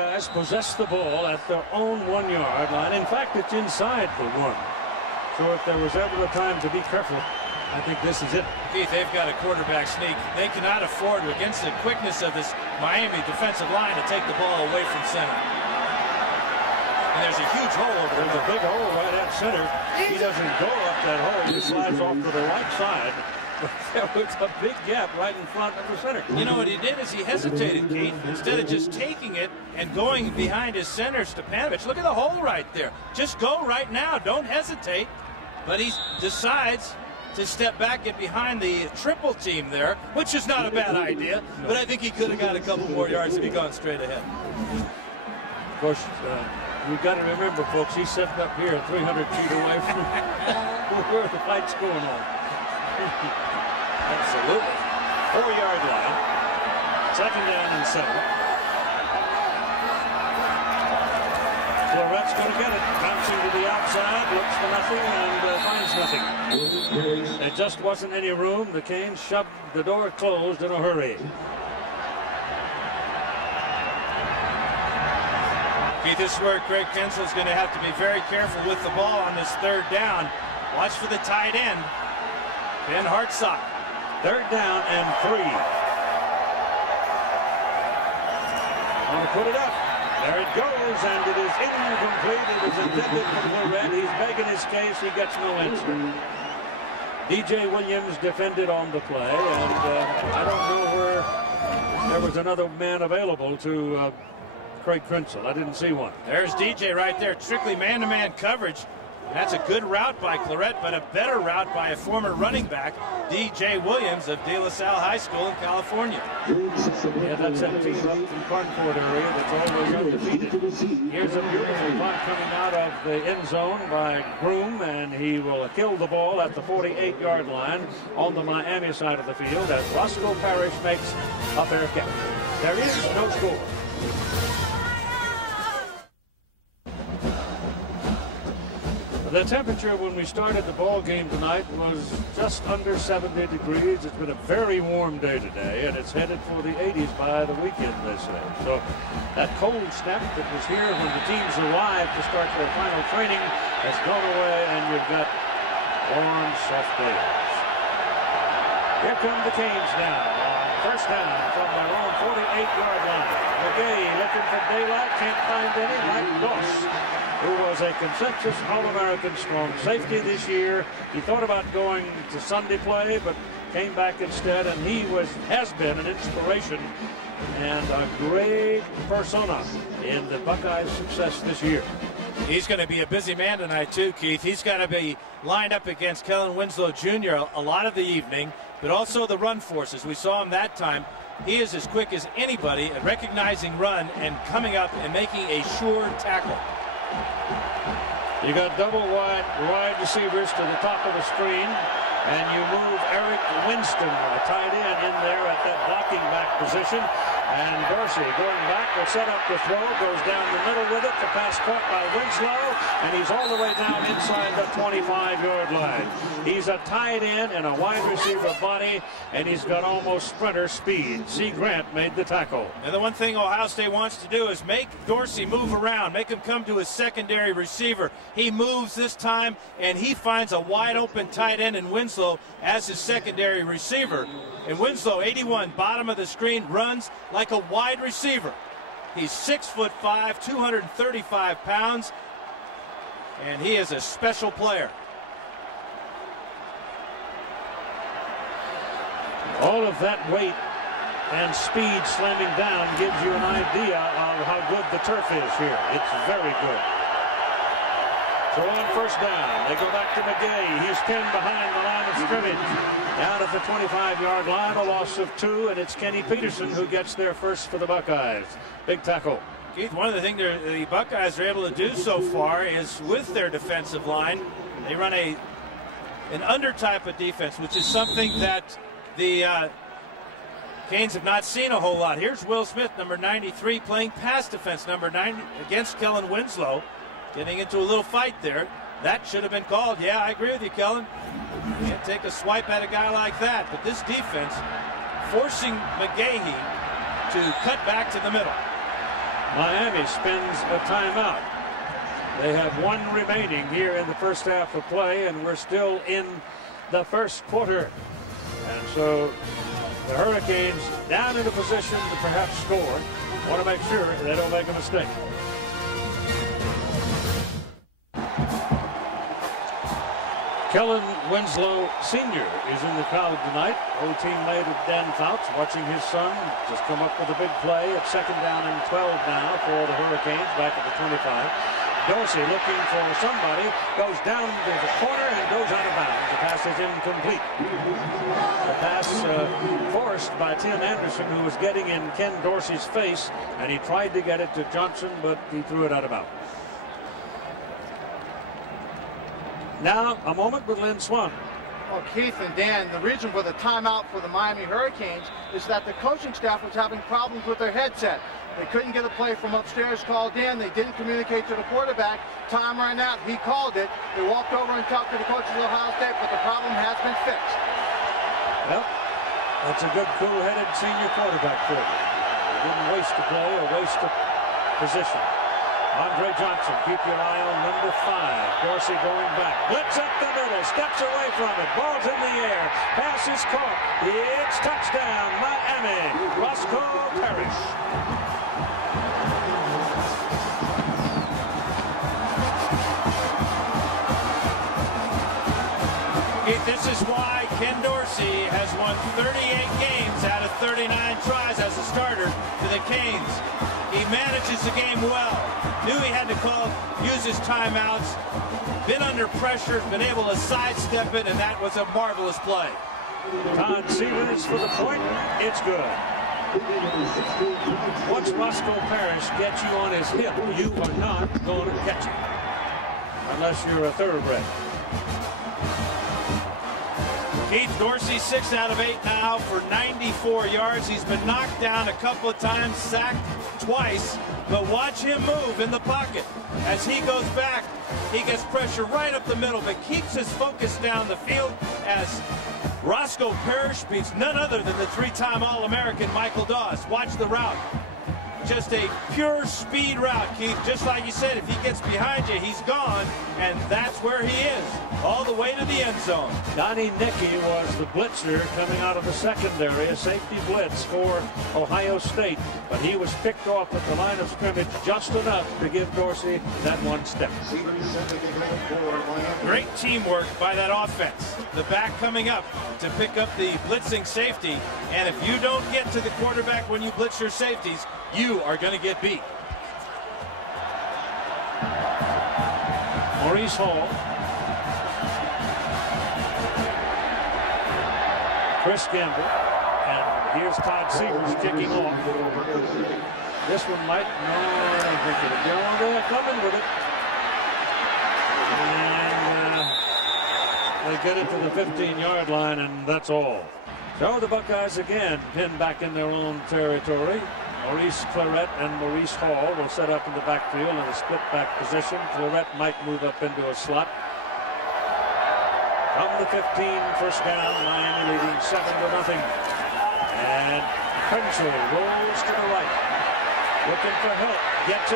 Guys possess the ball at their own 1-yard line. In fact, it's inside the 1. So if there was ever a time to be careful, I think this is it. Keith, they've got a quarterback sneak. They cannot afford, against the quickness of this Miami defensive line, to take the ball away from center. And there's a huge hole over there. There's a big hole right at center. He doesn't go up that hole. He slides off to the right side. But there was a big gap right in front of the center. You know what he did is he hesitated, Keith. Instead of just taking it and going behind his center, Stepanovich. Look at the hole right there. Just go right now. Don't hesitate. But he decides to step back and behind the triple team there, which is not a bad idea. But I think he could have got a couple more yards if he'd gone straight ahead. Of course, we've got to remember, folks, he's sitting up here 300 feet away from where the fight's going on. Absolutely. 4-yard line. 2nd down and 7. Florette's going to get it. Bouncing to the outside, looks for nothing and finds nothing. There just wasn't any room. The Canes shoved the door closed in a hurry. Keith, this is where Greg Kinsel's going to have to be very careful with the ball on this 3rd down. Watch for the tight end, Ben Hartsock. 3rd down and 3. Want to put it up. There it goes, and it is incomplete. It was intended for Florette. He's begging his case. He gets no answer. D.J. Williams defended on the play, and I don't know where there was another man available to Craig Krenzel. I didn't see one. There's DJ right there. Strictly man-to-man coverage. That's a good route by Clarett, but a better route by a former running back, D.J. Williams of De La Salle High School in California. Yeah, that's that team up in Concord area that's always undefeated. Here's a beautiful punt coming out of the end zone by Groom, and he will kill the ball at the 48-yard line on the Miami side of the field as Roscoe Parrish makes a fair catch. There is no score. The temperature when we started the ball game tonight was just under 70 degrees. It's been a very warm day today, and it's headed for the 80s by the weekend, they say. So that cold snap that was here when the teams arrived to start their final training has gone away, and you've got warm, soft days. Here come the Canes now. 1st down from their own 48-yard line. McGay looking for daylight, can't find any. Mike Doss, who was a consensus All-American strong safety this year. He thought about going to Sunday play, but came back instead, and he has been an inspiration and a great persona in the Buckeyes' success this year. He's going to be a busy man tonight, too, Keith. He's got to be lined up against Kellen Winslow Jr. a lot of the evening, but also the run forces. We saw him that time. He is as quick as anybody at recognizing run and coming up and making a sure tackle. You got double wide receivers to the top of the screen, and you move Eric Winston, a tight end, in there at that blocking back position. And Dorsey going back will set up the throw, goes down the middle with it. The pass caught by Winslow, and he's all the way down inside the 25-yard line. He's a tight end and a wide receiver body, and he's got almost sprinter speed. C. Grant made the tackle. And the one thing Ohio State wants to do is make Dorsey move around, make him come to his secondary receiver. He moves this time, and he finds a wide open tight end in Winslow as his secondary receiver. And Winslow, 81, bottom of the screen, runs like a wide receiver. He's 6'5", 235 pounds, and he is a special player. All of that weight and speed slamming down gives you an idea of how good the turf is here. It's very good. So on 1st down, they go back to McGay. He's pinned behind the line of scrimmage. Down at the 25-yard line, a loss of 2, and it's Kenny Peterson who gets there first for the Buckeyes. Big tackle. Keith, one of the things the Buckeyes are able to do so far is with their defensive line, they run an under type of defense, which is something that the Canes have not seen a whole lot. Here's Will Smith, number 93, playing pass defense, number 9 against Kellen Winslow. Getting into a little fight there. That should have been called. Yeah, I agree with you, Kellen. You can't take a swipe at a guy like that. But this defense forcing McGahee to cut back to the middle. Miami spends a timeout. They have one remaining here in the first half of play, and we're still in the first quarter. And so the Hurricanes down in a position to perhaps score. Want to make sure they don't make a mistake. Kellen Winslow Sr. is in the crowd tonight. Old teammate of Dan Fouts, watching his son just come up with a big play at 2nd down and 12 now for the Hurricanes back at the 25. Dorsey looking for somebody, goes down to the corner and goes out of bounds. The pass is incomplete. The pass forced by Tim Anderson, who was getting in Ken Dorsey's face, and he tried to get it to Johnson, but he threw it out of bounds. Now, a moment with Lynn Swan. Well, Keith and Dan, the reason for the timeout for the Miami Hurricanes is that the coaching staff was having problems with their headset. They couldn't get a play from upstairs called in. They didn't communicate to the quarterback. Time ran out. He called it. They walked over and talked to the coaches of Ohio State, but the problem has been fixed. Well, that's a good, cool-headed senior quarterback for you. Didn't waste a play or waste a position. Andre Johnson, keep your eye on number 5. Dorsey going back. Blitz up the middle. Steps away from it. Ball's in the air. Pass is caught. It's touchdown, Miami. Roscoe Parrish. This is why Ken Dorsey has won 38 games out of 39 tries as a starter for the Canes. He manages the game well. Knew he had to use his timeouts. Been under pressure, been able to sidestep it, and that was a marvelous play. Todd Stevens for the point. It's good. Once Roscoe Parrish gets you on his hip, you are not going to catch it. Unless you're a thoroughbred. Keith Dorsey, 6 out of 8 now for 94 yards. He's been knocked down a couple of times, sacked twice, but watch him move in the pocket. As he goes back, he gets pressure right up the middle, but keeps his focus down the field as Roscoe Parrish beats none other than the 3-time All-American Michael Dawes. Watch the route. Just a pure speed route, Keith. Just like you said, if he gets behind you, he's gone, and that's where he is, all the way to the end zone. Donnie Nicky was the blitzer coming out of the secondary, a safety blitz for Ohio State, but he was picked off at the line of scrimmage just enough to give Dorsey that one step. Great teamwork by that offense. The back coming up to pick up the blitzing safety, and if you don't get to the quarterback when you blitz your safeties, you are going to get beat. Maurice Hall. Chris Gamble. And here's Todd Sievers kicking off. This one might, no, I don't think it'll go. They're coming with it. And they get it to the 15-yard line, and that's all. So the Buckeyes again pinned back in their own territory. Maurice Claret and Maurice Hall will set up in the backfield in a split back position. Claret might move up into a slot. From the 15, first down, Miami leading 7-0. And Crenshaw rolls to the right. Looking for help. Gets it.